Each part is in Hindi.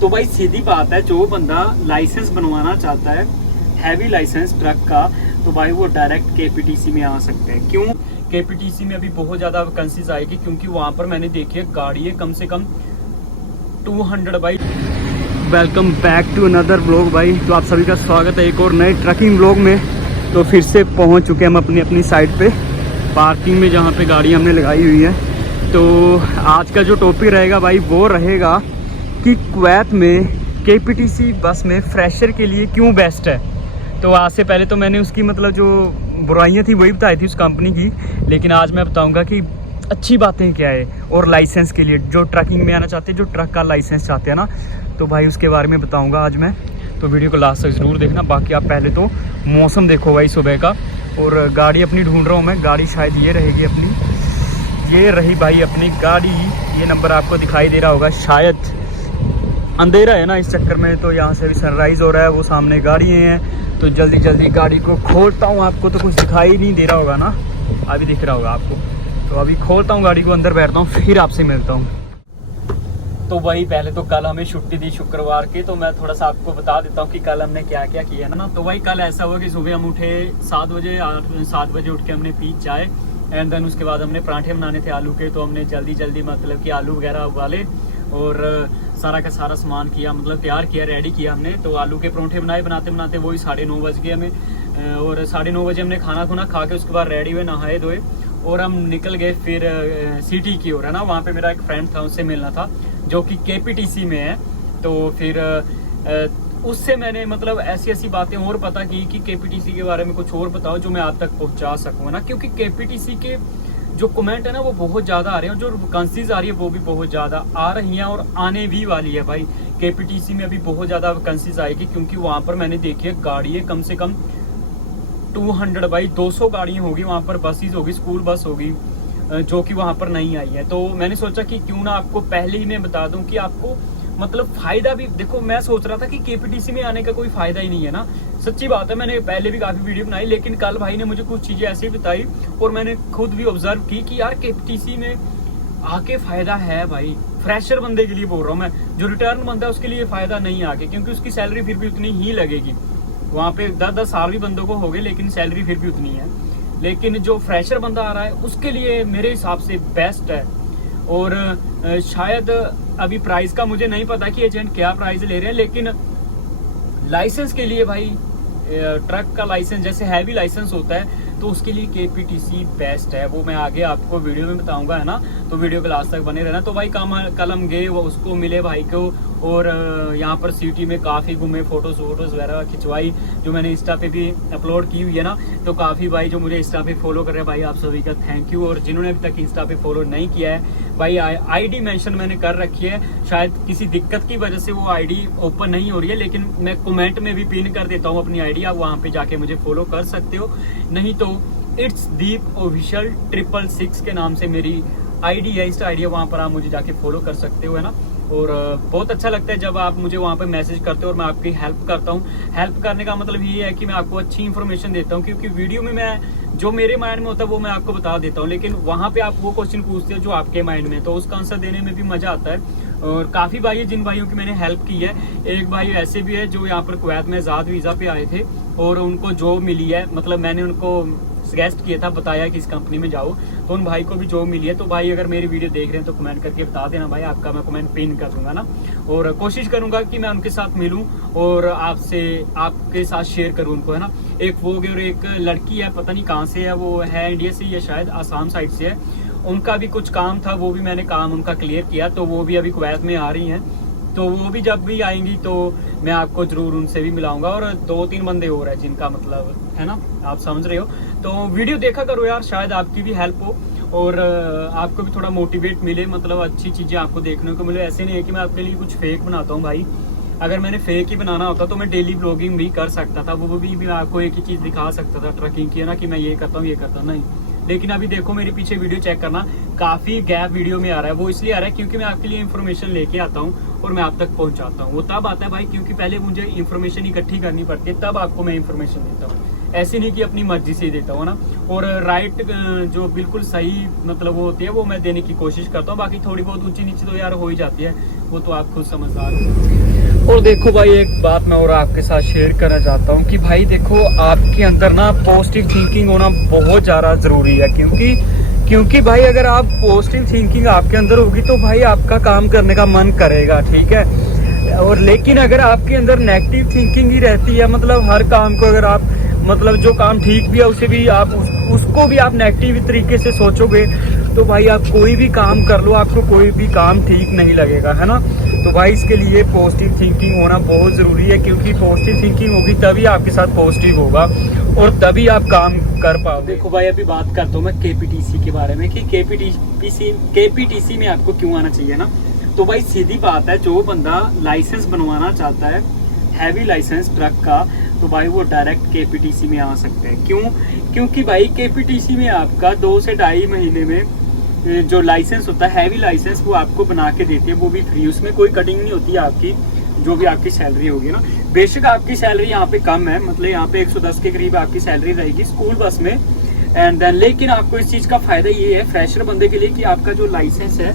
तो भाई सीधी बात है, जो बंदा लाइसेंस बनवाना चाहता है हैवी लाइसेंस ट्रक का, तो भाई वो डायरेक्ट केपीटीसी में आ सकते हैं। क्यों? केपीटीसी में अभी बहुत ज़्यादा वैकेंसीज आएगी, क्योंकि वहाँ पर मैंने देखी है गाड़ी है कम से कम 200 भाई। Welcome back to another blog भाई। तो आप सभी का स्वागत है एक और नए ट्रकिंग ब्लॉग में। तो फिर से पहुँच चुके हैं हम अपनी साइड पे, पार्किंग में जहाँ पे गाड़ी हमने लगाई हुई है। तो आज का जो टॉपिक रहेगा भाई वो रहेगा कि कुवैत में केपीटीसी बस में फ्रेशर के लिए क्यों बेस्ट है। तो आज से पहले तो मैंने उसकी मतलब जो बुराइयां थी वही बताई थी उस कंपनी की, लेकिन आज मैं बताऊंगा कि अच्छी बातें क्या है। और लाइसेंस के लिए जो ट्रकिंग में आना चाहते हैं, जो ट्रक का लाइसेंस चाहते हैं ना, तो भाई उसके बारे में बताऊंगा आज मैं। तो वीडियो को लास्ट तक ज़रूर देखना। बाकी आप पहले तो मौसम देखो भाई सुबह का। और गाड़ी अपनी ढूंढ रहा हूँ मैं, गाड़ी शायद ये रहेगी अपनी, ये रही भाई अपनी गाड़ी। ये नंबर आपको दिखाई दे रहा होगा शायद, अंधेरा है ना इस चक्कर में, तो यहाँ से भी सनराइज़ हो रहा है, वो सामने गाड़ी हैं। तो जल्दी जल्दी गाड़ी को खोलता हूँ। आपको तो कुछ दिखाई नहीं दे रहा होगा ना, अभी दिख रहा होगा आपको। तो अभी खोलता हूँ गाड़ी को, अंदर बैठता हूँ, फिर आपसे मिलता हूँ। तो भाई पहले तो कल हमें छुट्टी दी शुक्रवार की, तो मैं थोड़ा सा आपको बता देता हूँ कि कल हमने क्या क्या किया ना। तो भाई कल ऐसा हुआ कि सुबह हम उठे 7 बजे उठ के हमने पी चाय, एंड देन उसके बाद हमने पराठे बनाने थे आलू के। तो हमने जल्दी मतलब कि आलू वगैरह उबाले और सारा का सारा सामान किया, मतलब तैयार किया, रेडी किया हमने। तो आलू के पराठे बनाए, बनाते बनाते वही 9:30 बज गए हमें। और 9:30 बजे हमने खाना खुना खा के उसके बाद रेडी हुए, नहाए धोए और हम निकल गए फिर सिटी की ओर, है ना। वहाँ पे मेरा एक फ्रेंड था, उससे मिलना था जो कि केपीटीसी में है। तो फिर उससे मैंने मतलब ऐसी बातें और पता की कि केपीटीसी के बारे में कुछ और बताओ जो मैं आप तक पहुँचा सकूँ ना। क्योंकि केपीटीसी के जो कमेंट है ना वो बहुत ज़्यादा आ रहे हैं, जो वैकेंसीज आ रही है वो भी बहुत ज़्यादा आ रही हैं और आने भी वाली है भाई। केपीटीसी में अभी बहुत ज़्यादा वैकेंसीज आएगी, क्योंकि वहाँ पर मैंने देखी है गाड़ी है कम से कम 200 भाई, 200 गाड़ियाँ होगी वहाँ पर, बसेस होगी, स्कूल बस होगी, जो कि वहाँ पर नहीं आई है। तो मैंने सोचा कि क्यों ना आपको पहले ही मैं बता दूं कि आपको मतलब फ़ायदा भी देखो। मैं सोच रहा था कि केपीटीसी में आने का कोई फ़ायदा ही नहीं है ना, सच्ची बात है। मैंने पहले भी काफ़ी वीडियो बनाई, लेकिन कल भाई ने मुझे कुछ चीज़ें ऐसी बताई और मैंने खुद भी ऑब्जर्व की कि यार केपीटीसी में आके फ़ायदा है भाई। फ्रेशर बंदे के लिए बोल रहा हूँ मैं, जो रिटर्न बंदा है उसके लिए फ़ायदा नहीं आगे, क्योंकि उसकी सैलरी फिर भी उतनी ही लगेगी। वहाँ पे 10-10 साल भी बंदों को हो गए, लेकिन सैलरी फिर भी उतनी है। लेकिन जो फ्रेशर बंदा आ रहा है उसके लिए मेरे हिसाब से बेस्ट है। और शायद अभी प्राइस का मुझे नहीं पता कि एजेंट क्या प्राइस ले रहे हैं, लेकिन लाइसेंस के लिए भाई ट्रक का लाइसेंस जैसे हैवी लाइसेंस होता है तो उसके लिए केपीटीसी बेस्ट है। वो मैं आगे आपको वीडियो में बताऊंगा, है ना। तो वीडियो के लास्ट तक बने रहना। तो भाई कल हम गए, वो उसको मिले भाई को, और यहाँ पर सिटी में काफ़ी घूमे, फोटोज़ वगैरह खिंचवाई, जो मैंने इंस्टा पे भी अपलोड की हुई है ना। तो काफ़ी भाई जो मुझे इंस्टा पे फॉलो कर रहे हैं भाई, आप सभी का थैंक यू। और जिन्होंने अभी तक इंस्टा पे फॉलो नहीं किया है भाई, आईडी मेंशन मैंने कर रखी है। शायद किसी दिक्कत की वजह से वो आईडी ओपन नहीं हो रही है, लेकिन मैं कमेंट में भी पिन कर देता हूँ अपनी आईडी, आप वहाँ पे जाके मुझे फॉलो कर सकते हो। नहीं तो इट्स दीप ऑफिशियल 666 के नाम से मेरी आईडी है, इंस्टा आईडी है, वहाँ पर आप मुझे जाके फॉलो कर सकते हो, है ना। और बहुत अच्छा लगता है जब आप मुझे वहाँ पे मैसेज करते हो और मैं आपकी हेल्प करता हूँ। हेल्प करने का मतलब ये है कि मैं आपको अच्छी इन्फॉर्मेशन देता हूँ, क्योंकि वीडियो में मैं जो मेरे माइंड में होता है वो मैं आपको बता देता हूँ, लेकिन वहाँ पे आप वो क्वेश्चन पूछते हो जो आपके माइंड में है, तो उसका आंसर देने में भी मजा आता है। और काफ़ी भाई है जिन भाइयों की मैंने हेल्प की है। एक भाई ऐसे भी है जो यहाँ पर कुवैत में आज़ाद वीज़ा पे आए थे और उनको जॉब मिली है, मतलब मैंने उनको सजेस्ट किया था, बताया कि इस कंपनी में जाओ, तो उन भाई को भी जॉब मिली है। तो भाई अगर मेरी वीडियो देख रहे हैं तो कमेंट करके बता देना भाई, आपका मैं कमेंट पिन कर दूंगा ना। और कोशिश करूंगा कि मैं उनके साथ मिलूं और आपके साथ शेयर करूं उनको, है ना। एक वो और एक लड़की है, पता नहीं कहाँ से है, वो है इंडिया से या शायद आसाम साइड से है। उनका भी कुछ काम था, वो भी मैंने काम उनका क्लियर किया, तो वो भी अभी कुवैत में आ रही हैं। तो वो भी जब भी आएंगी तो मैं आपको जरूर उनसे भी मिलाऊंगा। और 2-3 बंदे और हैं जिनका मतलब, है ना, आप समझ रहे हो। तो वीडियो देखा करो यार, शायद आपकी भी हेल्प हो और आपको भी थोड़ा मोटिवेट मिले, मतलब अच्छी चीज़ें आपको देखने को मिले। ऐसे नहीं है कि मैं आपके लिए कुछ फेक बनाता हूँ भाई। अगर मैंने फेक ही बनाना होता तो मैं डेली ब्लॉगिंग भी कर सकता था, वो भी आपको एक ही चीज़ दिखा सकता था ट्रकिंग की, है ना, कि मैं ये करता हूँ ये करता हूँ, नहीं। लेकिन अभी देखो मेरे पीछे वीडियो चेक करना, काफ़ी गैप वीडियो में आ रहा है। वो इसलिए आ रहा है क्योंकि मैं आपके लिए इन्फॉर्मेशन लेके आता हूँ और मैं आप तक पहुँचाता हूँ। वो तब आता है भाई क्योंकि पहले मुझे इन्फॉर्मेशन इकट्ठी करनी पड़ती है, तब आपको मैं इन्फॉर्मेशन देता हूँ। ऐसे नहीं कि अपनी मर्जी से ही देता हूँ ना। और राइट जो बिल्कुल सही मतलब वो होती है वो मैं देने की कोशिश करता हूँ। बाकी थोड़ी बहुत ऊंची नीचे तो यार हो ही जाती है, वो तो आप खुद समझदार हो। और देखो भाई एक बात मैं और आपके साथ शेयर करना चाहता हूँ कि भाई देखो आपके अंदर ना पॉजिटिव थिंकिंग होना बहुत ज़्यादा ज़रूरी है, क्योंकि भाई अगर आप पॉजिटिव थिंकिंग आपके अंदर होगी तो भाई आपका काम करने का मन करेगा, ठीक है। और लेकिन अगर आपके अंदर नेगेटिव थिंकिंग ही रहती है, मतलब हर काम को अगर आप मतलब जो काम ठीक भी है उसे भी आप उसको भी आप नेगेटिव तरीके से सोचोगे तो भाई आप कोई भी काम कर लो आपको कोई भी काम ठीक नहीं लगेगा, है ना। तो भाई इसके लिए पॉजिटिव थिंकिंग होना बहुत ज़रूरी है, क्योंकि पॉजिटिव थिंकिंग होगी तभी आपके साथ पॉजिटिव होगा और तभी आप काम कर पाओ। देखो भाई अभी बात करता हूँ मैं केपीटीसी के बारे में कि केपीटीसी में आपको क्यों आना चाहिए ना। तो भाई सीधी बात है, जो बंदा लाइसेंस बनवाना चाहता है हैवी लाइसेंस ट्रक का, तो भाई वो डायरेक्ट केपीटीसी में आ सकते हैं। क्यों? क्योंकि भाई केपीटीसी में आपका 2 से 2.5 महीने में जो लाइसेंस होता है हैवी लाइसेंस वो आपको बना के देते हैं, वो भी फ्री, उसमें कोई कटिंग नहीं होती है आपकी, जो भी आपकी सैलरी होगी ना। बेशक आपकी सैलरी यहाँ पे कम है, मतलब यहाँ पे 110 के करीब आपकी सैलरी रहेगी स्कूल बस में एंड देन, लेकिन आपको इस चीज़ का फायदा ये है फ्रेशर बंदे के लिए कि आपका जो लाइसेंस है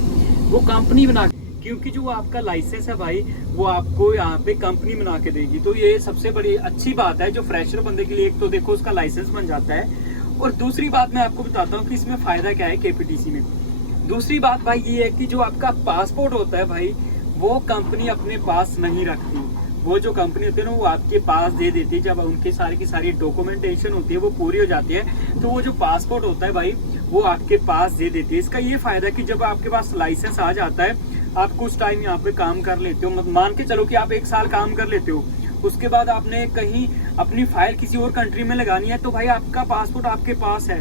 वो कंपनी बना, क्योंकि जो आपका लाइसेंस है भाई वो आपको यहाँ पे कंपनी बना के देगी। तो ये सबसे बड़ी अच्छी बात है जो फ्रेशर बंदे के लिए, एक तो देखो उसका लाइसेंस बन जाता है और दूसरी बात मैं आपको बताता हूँ कि इसमें फायदा क्या है केपीटीसी में। दूसरी बात भाई ये है कि जो आपका पासपोर्ट होता है भाई वो कंपनी अपने पास नहीं रखती, वो जो कंपनी होती है ना वो आपके पास दे देती है। जब उनकी सारी की सारी डॉक्यूमेंटेशन होती है वो पूरी हो जाती है तो वो जो पासपोर्ट होता है भाई वो आपके पास दे देती है। इसका ये फायदा है कि जब आपके पास लाइसेंस आ जाता है आप कुछ टाइम यहाँ पे काम कर लेते हो, मान के चलो कि आप 1 साल काम कर लेते हो, उसके बाद आपने कहीं अपनी फाइल किसी और कंट्री में लगानी है तो भाई आपका पासपोर्ट आपके पास है,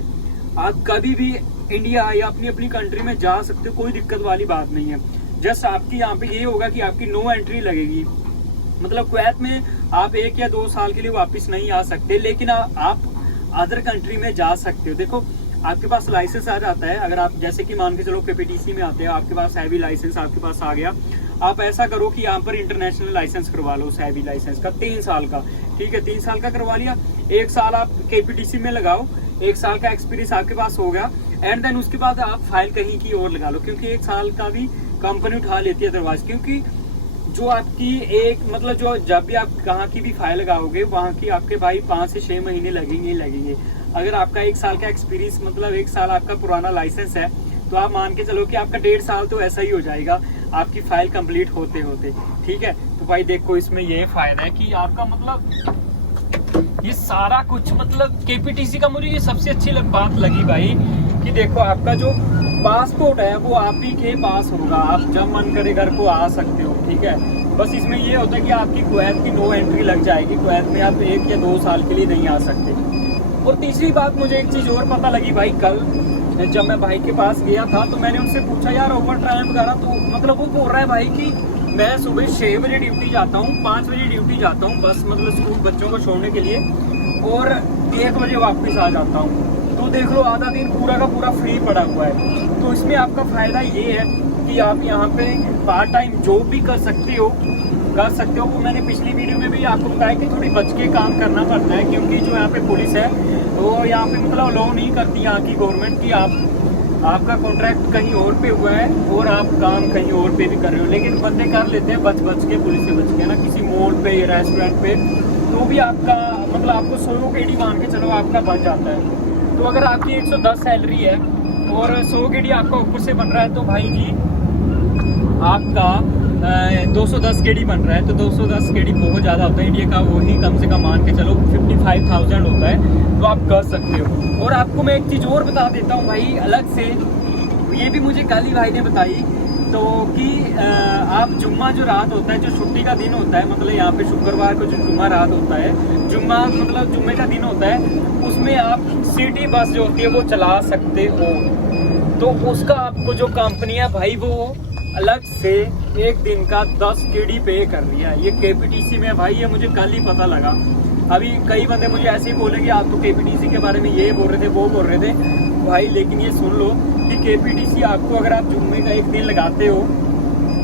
आप कभी भी इंडिया या अपनी कंट्री में जा सकते हो, कोई दिक्कत वाली बात नहीं है। जस्ट आपकी यहाँ पे ये होगा कि आपकी नो एंट्री लगेगी, मतलब कुवैत में आप 1 या 2 साल के लिए वापस नहीं आ सकते, लेकिन आप अदर कंट्री में जा सकते हो। देखो आपके पास लाइसेंस आ जाता है, अगर आप जैसे कि मान के चलो केपीटीसी में आते हैं, आपके पास हैवी लाइसेंस आपके पास आ गया, आप ऐसा करो कि यहाँ पर इंटरनेशनल लाइसेंस करवा लो उस हैवी लाइसेंस का 3 साल का, ठीक है 3 साल का करवा लिया, 1 साल आप केपीटीसी में लगाओ, 1 साल का एक्सपीरियंस आपके पास हो गया एंड देन उसके बाद आप फाइल कहीं की और लगा लो, क्योंकि 1 साल का भी कंपनी उठा लेती है अदरवाइज, क्योंकि जो आपकी एक मतलब जो जब भी आप कहाँ की भी फाइल लगाओगे वहाँ की आपके भाई 5 से 6 महीने लगेंगे। अगर आपका 1 साल का एक्सपीरियंस मतलब 1 साल आपका पुराना लाइसेंस है तो आप मान के चलो कि आपका 1.5 साल तो ऐसा ही हो जाएगा आपकी फाइल कंप्लीट होते होते, ठीक है। तो भाई देखो इसमें ये फायदा है कि आपका मतलब ये सारा कुछ मतलब केपीटीसी का मुझे ये सबसे अच्छी बात लगी भाई कि देखो आपका जो पासपोर्ट है वो आप ही के पास होगा, आप जब मन करे घर को आ सकते हो, ठीक है। बस इसमें ये होता है कि आपकी कुवैत की नो एंट्री लग जाएगी, कुवैत में आप 1 या 2 साल के लिए नहीं आ सकते। और तीसरी बात मुझे एक चीज़ और पता लगी भाई, कल जब मैं भाई के पास गया था तो मैंने उनसे पूछा यार ओवर टाइम वगैरह, तो मतलब वो बोल रहा है भाई कि मैं सुबह 6 बजे ड्यूटी जाता हूँ, 5 बजे ड्यूटी जाता हूँ बस मतलब स्कूल बच्चों को छोड़ने के लिए, और 1 बजे वापस आ जाता हूँ। तो देख लो आधा दिन पूरा का पूरा फ्री पड़ा हुआ है। तो इसमें आपका फ़ायदा ये है कि आप यहाँ पे पार्ट टाइम जॉब भी कर सकते हो। वो मैंने पिछली वीडियो में भी आपको बताया कि थोड़ी बच के काम करना पड़ता है, क्योंकि जो यहाँ पे पुलिस है तो यहाँ पे मतलब अलाउ नहीं करती यहाँ की गवर्नमेंट की आपका कॉन्ट्रैक्ट कहीं और पे हुआ है और आप काम कहीं और पे भी कर रहे हो, लेकिन बंदे कर लेते हैं बच के, पुलिस से बच के ना, किसी मॉल पे या रेस्टोरेंट पे, तो भी आपका मतलब आपको 100 केडी मान के चलो आपका बच जाता है। तो अगर आपकी 110 सैलरी है और 100 केडी आपका ऊपर से बन रहा है तो भाई जी आपका 210 केडी बन रहा है, तो 210 केडी बहुत ज़्यादा होता है, इंडिया का वही कम से कम मान के चलो 55,000 होता है, तो आप कर सकते हो। और आपको मैं एक चीज़ और बता देता हूँ भाई अलग से, ये भी मुझे कल ही भाई ने बताई, तो कि आप जुम्मा जो रात होता है, जो छुट्टी का दिन होता है, मतलब यहाँ पे शुक्रवार को जो जुम्मा रात होता है, जुम्मा मतलब जुम्मे का दिन होता है, उसमें आप सिटी बस जो होती है वो चला सकते हो। तो उसका आपको जो कंपनी है भाई वो अलग से 1 दिन का 10 केडी पे कर रही है, ये केपीटीसी में भाई, ये मुझे कल ही पता लगा। अभी कई बंदे मुझे ऐसे ही बोलेंगे आप तो केपीटीसी के बारे में ये बोल रहे थे वो बोल रहे थे भाई, लेकिन ये सुन लो कि केपीटीसी आपको अगर आप जुम्मे का 1 दिन लगाते हो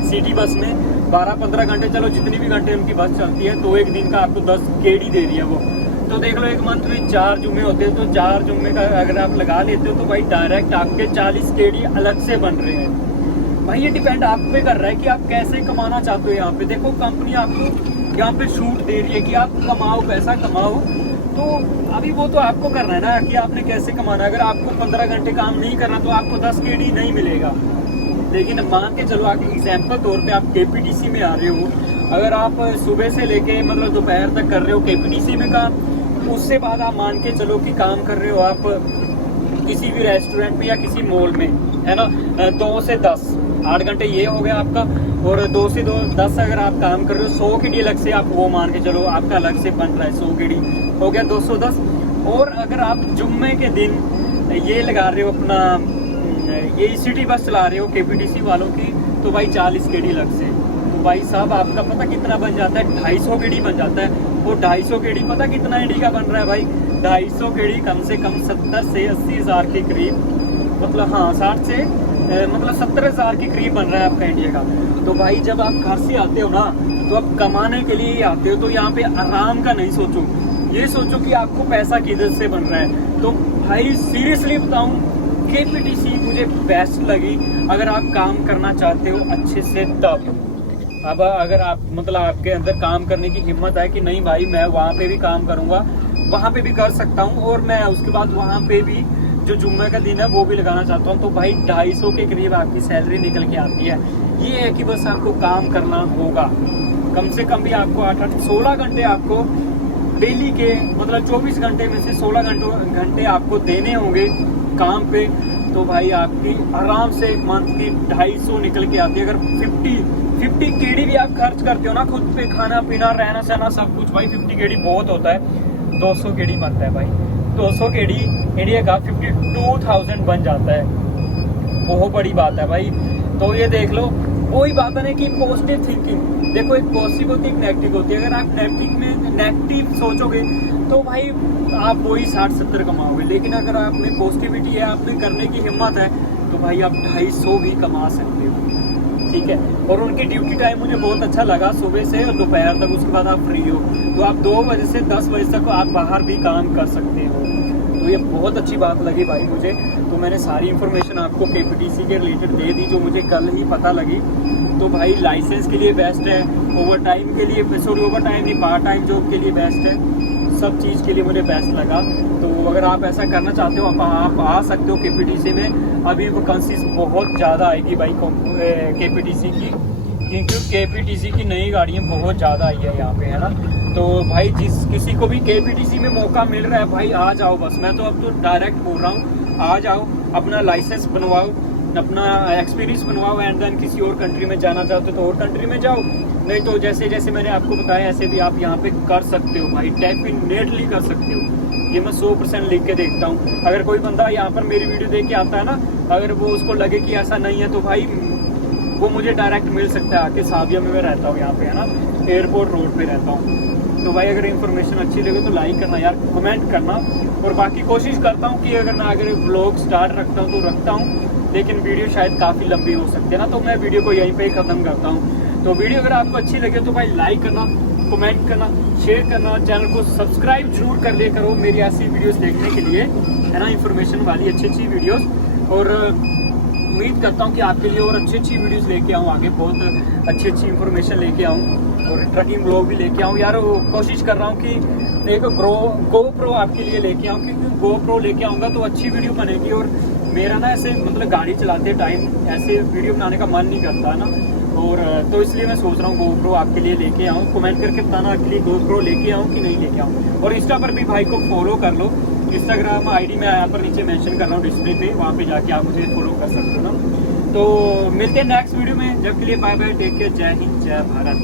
सिटी बस में 12-15 घंटे, चलो जितनी भी घंटे उनकी बस चलती है, तो 1 दिन का आपको 10 केडी दे रही है वो। तो देख लो 1 मंथ में 4 जुम्मे होते हैं, तो 4 जुम्मे का अगर आप लगा लेते हो तो भाई डायरेक्ट आपके 40 केडी अलग से बन रहे हैं भाई ये डिपेंड आप पे कर रहा है कि आप कैसे कमाना चाहते हो। यहाँ पे देखो कंपनी आपको यहाँ पे छूट दे रही है कि आप कमाओ, पैसा कमाओ, तो अभी वो तो आपको करना है ना कि आपने कैसे कमाना है। अगर आपको 15 घंटे काम नहीं करना तो आपको 10 KD नहीं मिलेगा। लेकिन मान के चलो आप एग्जाम्पल तौर पे आप KPTC में आ रहे हो, अगर आप सुबह से लेके मतलब दोपहर तक कर रहे हो KPTC में काम, उससे बाद आप मान के चलो कि काम कर रहे हो आप किसी भी रेस्टोरेंट में या किसी मॉल में, है ना, 2 से 10 8 घंटे ये हो गया आपका। और 2 से 10 अगर आप काम कर रहे हो 100 KD अलग से आप वो मान के चलो आपका अलग से बन रहा है, 100 KD हो गया 210। और अगर आप जुम्मे के दिन ये लगा रहे हो अपना ये सिटी बस चला रहे हो KPTC वालों की, तो भाई 40 KD अलग से, तो भाई साहब आपका पता कितना बन जाता है, 250 KD बन जाता है। वो 250 KD पता कितना इंडी का बन रहा है भाई, 250 KD कम से कम 70 से 80 हज़ार के करीब, मतलब हाँ 60 से मतलब 70 हज़ार के करीब बन रहा है आपका इंडिया का। तो भाई जब आप घर से आते हो ना तो आप कमाने के लिए ही आते हो, तो यहाँ पे आराम का नहीं सोचो, ये सोचो कि आपको पैसा किधर से बन रहा है। तो भाई सीरियसली बताऊँ KPTC मुझे बेस्ट लगी अगर आप काम करना चाहते हो अच्छे से तब। अब अगर आप मतलब आपके अंदर काम करने की हिम्मत है कि नहीं भाई मैं वहाँ पे भी काम करूँगा, वहाँ पे भी कर सकता हूँ, और मैं उसके बाद वहाँ पे भी जो जुम्मे का दिन है वो भी लगाना चाहता हूँ, तो भाई 250 के करीब आपकी सैलरी निकल के आती है। ये है कि बस आपको काम करना होगा, कम से कम भी आपको 16 घंटे आपको डेली के मतलब 24 घंटे में से 16 घंटे आपको देने होंगे काम पे। तो भाई आपकी आराम से एक मंथ की 250 निकल के आती है। अगर 50 KD भी आप खर्च करते हो ना खुद पे, खाना पीना रहना सहना सब कुछ, भाई 50 KD बहुत होता है, 200 KD बनता है भाई, 200 KD इंडिया का 52,000 बन जाता है, बहुत बड़ी बात है भाई। तो ये देख लो, वही बात है ना कि पॉजिटिव थिंकिंग, देखो एक पॉजिटिव होती है एक नेगेटिव होती है। अगर आप नेगेटिव सोचोगे तो भाई आप वही 60-70 कमाओगे, लेकिन अगर आप में पॉजिटिविटी है, आप में करने की हिम्मत है, तो भाई आप 250 भी कमा सकते हो, ठीक है। और उनकी ड्यूटी टाइम मुझे बहुत अच्छा लगा, सुबह से और दोपहर तक, उसके बाद आप फ्री हो, तो आप 2 बजे से 10 बजे तक आप बाहर भी काम कर सकते हो। तो ये बहुत अच्छी बात लगी भाई मुझे। तो मैंने सारी इन्फॉर्मेशन आपको KPTC के रिलेटेड दे दी जो मुझे कल ही पता लगी। तो भाई लाइसेंस के लिए बेस्ट है, ओवर टाइम के लिए, सॉरी ओवर टाइम नहीं, पार्ट टाइम जॉब के लिए बेस्ट है, सब चीज़ के लिए मुझे बेस्ट लगा। तो अगर आप ऐसा करना चाहते हो आप आ सकते हो KPTC में। अभी वैकेंसीज बहुत ज़्यादा आएगी भाई KPTC की, क्योंकि KPTC की नई गाड़ियाँ बहुत ज़्यादा आई है यहाँ पे, है ना। तो भाई जिस किसी को भी KPTC में मौका मिल रहा है भाई आ जाओ बस, मैं तो अब तो डायरेक्ट बोल रहा हूँ, आ जाओ, अपना लाइसेंस बनवाओ, अपना एक्सपीरियंस बनवाओ, एंड देन किसी और कंट्री में जाना चाहते हो तो और कंट्री में जाओ, नहीं तो जैसे जैसे मैंने आपको बताया ऐसे भी आप यहाँ पे कर सकते हो भाई, डेफिनेटली कर सकते हो। ये मैं 100% लिख के देखता हूँ। अगर कोई बंदा यहाँ पर मेरी वीडियो देख के आता है ना, अगर वो उसको लगे कि ऐसा नहीं है तो भाई वो मुझे डायरेक्ट मिल सकता है आके, सादिया में मैं रहता हूँ यहाँ पे, है ना, एयरपोर्ट रोड पे रहता हूँ। तो भाई अगर इन्फॉर्मेशन अच्छी लगे तो लाइक करना यार, कमेंट करना, और बाकी कोशिश करता हूँ कि अगर ना अगर ब्लॉग स्टार्ट रखता हूँ तो रखता हूँ, लेकिन वीडियो शायद काफ़ी लंबी हो सकती है ना, तो मैं वीडियो को यहीं पे ही ख़त्म करता हूँ। तो वीडियो अगर आपको अच्छी लगे तो भाई लाइक करना, कमेंट करना, शेयर करना, चैनल को सब्सक्राइब जरूर कर लिया करो मेरी ऐसी वीडियोस देखने के लिए, है ना, इन्फॉर्मेशन वाली अच्छी वीडियोस। और उम्मीद करता हूँ कि आपके लिए और अच्छी वीडियोस लेके आऊँ आगे, बहुत अच्छी इन्फॉर्मेशन लेके आऊँ, और ट्रकिंग ब्लॉग भी लेके आऊँ यार। कोशिश कर रहा हूँ कि एक GoPro आपके लिए लेके आऊँ, क्योंकि GoPro लेके आऊँगा तो अच्छी वीडियो बनेगी। और मेरा ना ऐसे मतलब गाड़ी चलाते टाइम ऐसे वीडियो बनाने का मन नहीं करता ना, और तो इसलिए मैं सोच रहा हूँ GoPro आपके लिए लेके आऊँ। कमेंट करके बताना आपके लिए GoPro लेके आऊँ कि नहीं लेके आऊँ। और इंस्टा पर भी भाई को फॉलो कर लो, इंस्टाग्राम ID मैं यहाँ पर नीचे मेंशन कर रहा हूँ डिस्प्ले पे, वहाँ पे जाके आप मुझे फॉलो कर सकते हो ना। तो मिलते हैं नेक्स्ट वीडियो में, जब के लिए बाय बाय, टेक केयर, जय हिंद, जय भारत।